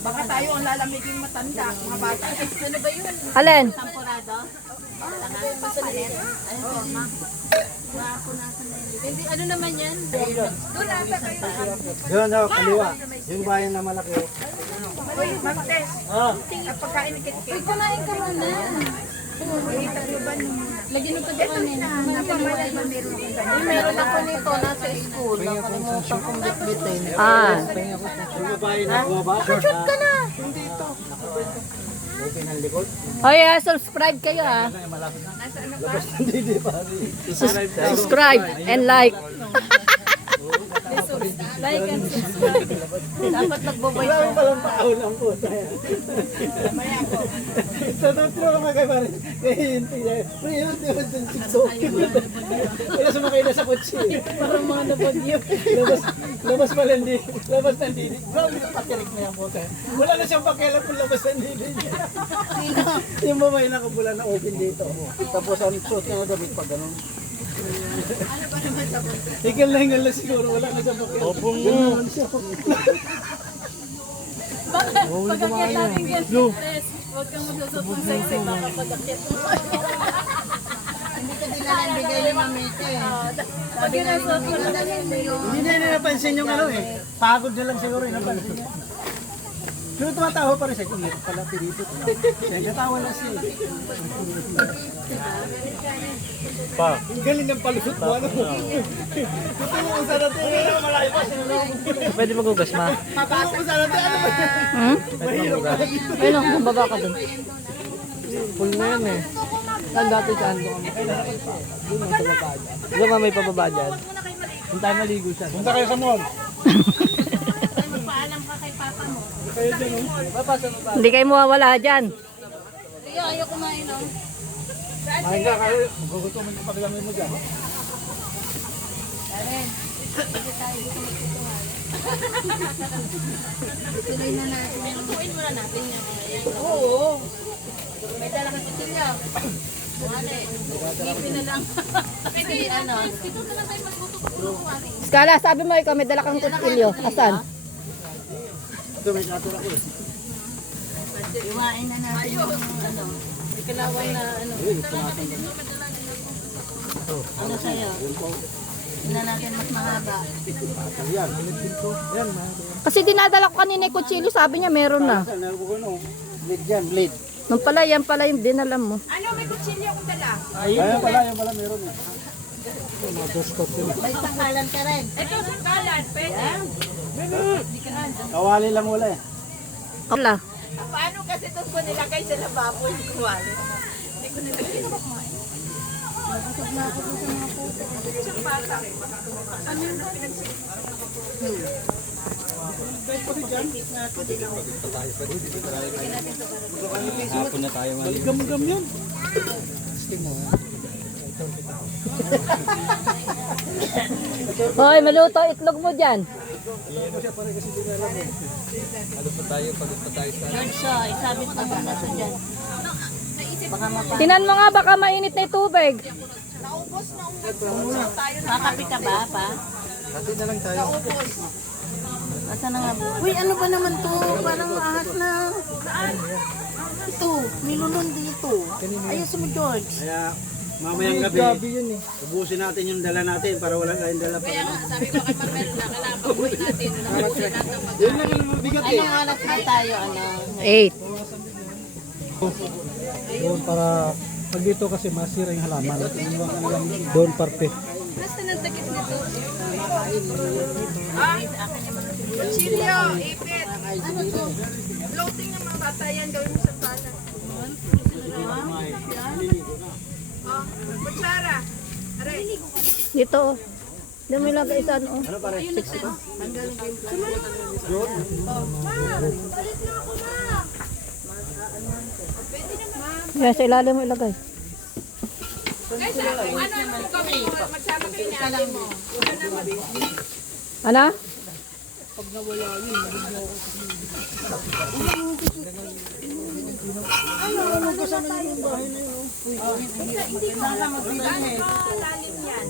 Baka tayo ang lalamigin matanda, mga bata. Ano ba yun? Alin? Temporado? Papalit? Ayun, ma. Hindi, ano naman yan? Doon nasa kayo. Doon daw, kaliwa. Yung bayan na malaki. Uy, Martes. Pagkain ng kitkit. Uy, kumain ka muna. Lagyan mo pa doon kanina. Meron ako nito, nasa school. Nakalimutan kong bitbitin. Ah. Yung bayan na bumaba. Shoot ka na! Okay ng likod. Hoy, subscribe kayo ah. Hindi pa. Subscribe and like. Like and subscribe. Dapat nagbo-voice Wala mo palang paulang po. Sa tutro ka kay pare. Kahinti niya. Prihinti mo dun sikso. Kaya sumakay na sa kotse. Parang mga nabagyo. Labas pa lang di. Labas na hindi. Bro, yung pakirik na yan po. Wala na siyang pakialam kung labas na hindi niya. Yung mamay nakabula na open dito. Tapos ang suot niya damit pa ganun. Hingal na siguro. Wala na siyang pakialam. Opo mo. Pagkakit natin ganyan, stress. Huwag kang magsusot ng sexy, baka pagkakit mo. Hindi ka dinalambigay ni Mamita eh. Pag ginasot mo lang yun. Hindi na napansin yung ano eh. Pagod na lang siguro yung napansin niya. Pero tumatawa pa rin siya. Kung ito pala pinito. Nagkatawa lang siya. Pa. Ang galing ng palusot mo. Ano mo? Ito mo kung saan natin. Malayo pa siya. Pwede magugas, ma? Ito mo kung saan natin. Ano ba? Hmm? Mahirap ka. Ayun, baba ka dun. Full na yan eh. Saan dati saan doon kami? Doon ang sa baba dyan. Doon nga may pababa dyan. Kung tayo maligo siya. Punta kayo sa mall. Magpaalam ka kay papa mo. Hindi kayo mawawala dyan. Iyo, ayaw kumain oh. Mahin ka kayo. Magugutomin yung paglamin mo dyan. Tuloy na natin. Lutuin muna natin yan. Oo. May dala kang kutilya. Ano eh. Ngipin na lang. Pwede ano. Dito na lang tayo magluto. Skala, sabi mo ikaw may dala kang kutsilyo. Asan? Ito may katura ko eh. Iwain na natin yung ano. Ikalaway na ano. Ano sa'yo? Tingnan natin mas mahaba. Yan. Yan. Kasi dinadala ko kanina yung kutsilyo, sabi niya meron na. Saan na ko no? Blade yan. Blade. Nung pala, yan pala yung dinala mo. Ano, may kutsilyo akong dala? Ayun pala. Yan pala meron eh. May sangkalan ka rin. Ito sangkalan, pwede. Kawali lang wala eh. Wala. Paano kasi ito ko nilagay sa lababo yung kuwali? Hindi ko nilagay. Hapon na tayo maligo. Gam-gam yan. Hoy, maluto itlog mo dyan. Pagod pa tayo sa... George, isabit pa ba na ito dyan? Baka mapa... Tinan mo nga, baka mainit na yung tubig. Kakapi ka ba, pa? Kasi na lang tayo. Asa na nga? Uy, ano ba naman to? Parang ahas na. Saan? Ito, nilulun dito. Ayos mo, George. Kaya mamayang gabi yun eh. Ubusin natin yung dala natin para wala tayong dala pa. Kaya nga, sabi ko kay Marmel na kailangan pabuhay natin. Yun lang ang mabigat eh. Anong oras na tayo, ano? 8. Doon para pag dito kasi masira yung halaman. Doon parte. Basta nagdakit nito. Chilio, ipit. Ano to? Floating ng mga bata yan. Gawin mo sa pala. Oh, kutsara. Aray. Dito. Diyan mo ilagay isa ano. Ano pare? 6 ito? Palit na ako na. Yan, sa ilalim mo ilagay. Guys, ano kami? Magsama kayo ni alam mo. Ano? Ano kasama yung bahay na yun? Hindi ko na magbibigay. Lalim yan.